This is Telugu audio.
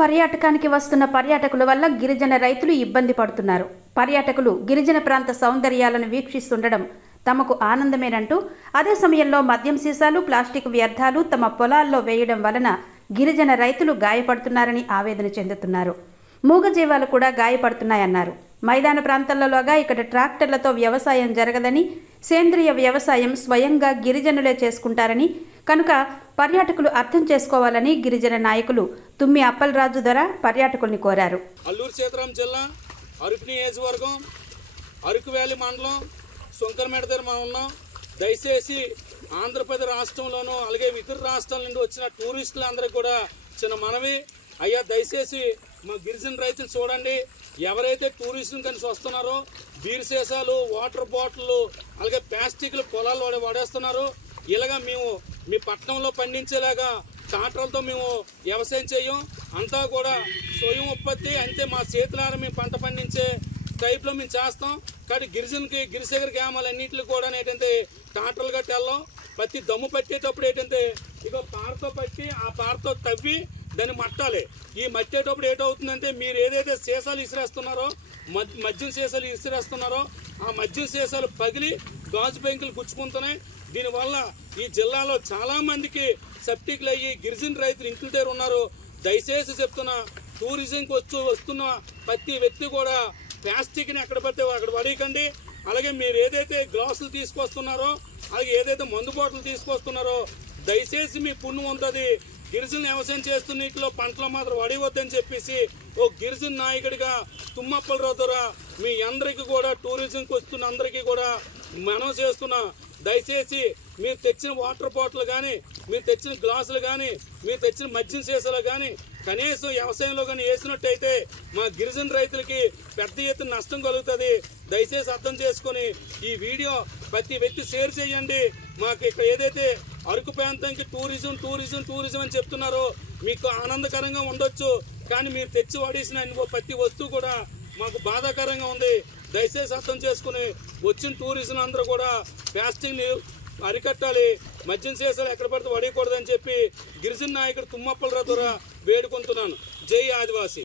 పర్యాటకానికి వస్తున్న పర్యాటకుల వల్ల గిరిజన రైతులు ఇబ్బంది పడుతున్నారు. పర్యాటకులు గిరిజన ప్రాంత సౌందర్యాలను వీక్షిస్తుండడం తమకు ఆనందమేనంటూ అదే సమయంలో మద్యం సీసాలు, ప్లాస్టిక్ వ్యర్థాలు తమ పొలాల్లో వేయడం వలన గిరిజన రైతులు గాయపడుతున్నారని ఆవేదన చెందుతున్నారు. మూగజీవాలు కూడా గాయపడుతున్నాయన్నారు. మైదాన ప్రాంతాలలోగా ఇక్కడ ట్రాక్టర్లతో వ్యవసాయం జరగదని, సేంద్రియ వ్యవసాయం స్వయంగా గిరిజనులే చేసుకుంటారని, కనుక పర్యాటకులు అర్థం చేసుకోవాలని గిరిజన నాయకులు తుమ్మి అప్పలరాజు ద్వారా పర్యాటకుల్ని కోరారు. అల్లూరు సీతారాం జిల్లా అరకు నియోజకవర్గం అరకు వ్యాలీ మండలం సుంకరమేట దగ్గర మనం ఉన్నాం. దయచేసి ఆంధ్రప్రదేశ్ రాష్ట్రంలోనూ అలాగే ఇతర రాష్ట్రాల నుండి వచ్చిన టూరిస్టులందరికీ కూడా చిన్న మనవి, అయ్యా దయచేసి మా గిరిజన రైతులు చూడండి. ఎవరైతే టూరిస్టులు కలిసి వస్తున్నారో బీర్ సీసాలు, వాటర్ బాటిల్ అలాగే ప్లాస్టిక్లు పొలాలు వాడేస్తున్నారు. ఇలాగా మేము మీ పట్టణంలో పండించేలాగా ట్రాక్టర్లతో మేము వ్యవసాయం చేయం. అంతా కూడా స్వయం ఉత్పత్తి, అంతే మా చేతులారా మేము పంట పండించే టైప్లో మేము చేస్తాం. కానీ గిరిశేఖర గ్రామాలన్నింటిలో కూడా ఏంటంటే ట్రాక్టర్లు గట్టి వెళ్ళాం. ప్రతి దమ్ము పట్టేటప్పుడు ఏంటంటే ఇగో పారతో పట్టి ఆ పారతో తవ్వి దాన్ని మట్టాలి. ఈ మట్టేటప్పుడు ఏటవుతుందంటే మీరు ఏదైతే సీసాలు ఇసిరేస్తున్నారో, మద్యం సీసాలు ఇసిరేస్తున్నారో ఆ మద్యం సీసాలు పగిలి గాజు పెంకులు గుచ్చుకుంటున్నాయి. దీనివల్ల ఈ జిల్లాలో చాలా మందికి సెప్టిక్లు అయ్యి గిరిజన రైతులు ఇంటి దగ్గర ఉన్నారు. దయచేసి చెప్తున్నా, టూరిజంకి వస్తున్న ప్రతి వ్యక్తి కూడా ప్లాస్టిక్ని ఎక్కడ పడితే అక్కడ పడేయకండి. అలాగే మీరు ఏదైతే గ్లాసులు తీసుకొస్తున్నారో, అలాగే ఏదైతే మందు బాటలు తీసుకొస్తున్నారో దయచేసి మీ పుణ్యం ఉంటుంది. గిరిజన వ్యవసాయం చేస్తున్న నీటిలో పంటలు మాత్రం వడివద్దని చెప్పేసి ఓ గిరిజన నాయకుడిగా తుమ్మప్పలరావు ద్వారా మీ అందరికీ కూడా టూరిజంకి వస్తున్న అందరికీ కూడా మనం చేస్తున్నా. దయచేసి మీరు తెచ్చిన వాటర్ బాటిల్ కానీ, మీరు తెచ్చిన గ్లాసులు కానీ, మీరు తెచ్చిన మద్యం సీసాలు కానీ కనీసం వ్యవసాయంలో కానీ వేసినట్టయితే మా గిరిజన రైతులకి పెద్ద ఎత్తున నష్టం కలుగుతుంది. దయచేసి అర్థం చేసుకొని ఈ వీడియో ప్రతి వ్యక్తి షేర్ చేయండి. మాకు ఇక్కడ ఏదైతే అరకు ప్రాంతానికి టూరిజం అని చెప్తున్నారో మీకు ఆనందకరంగా ఉండొచ్చు, కానీ మీరు తెచ్చి వాడేసిన ప్రతి వస్తువు కూడా మాకు బాధాకరంగా ఉంది. దయచేసి అర్థం చేసుకుని వచ్చిన టూరిజం అందరూ కూడా ప్లాస్టిక్ని అరికట్టాలి, మద్యం సీసాలు ఎక్కడ పడితే వడేయకూడదని చెప్పి గిరిజన నాయకుడు తుమ్మప్పలరావు ద్వారా వేడుకుంటున్నాను. జై ఆదివాసి.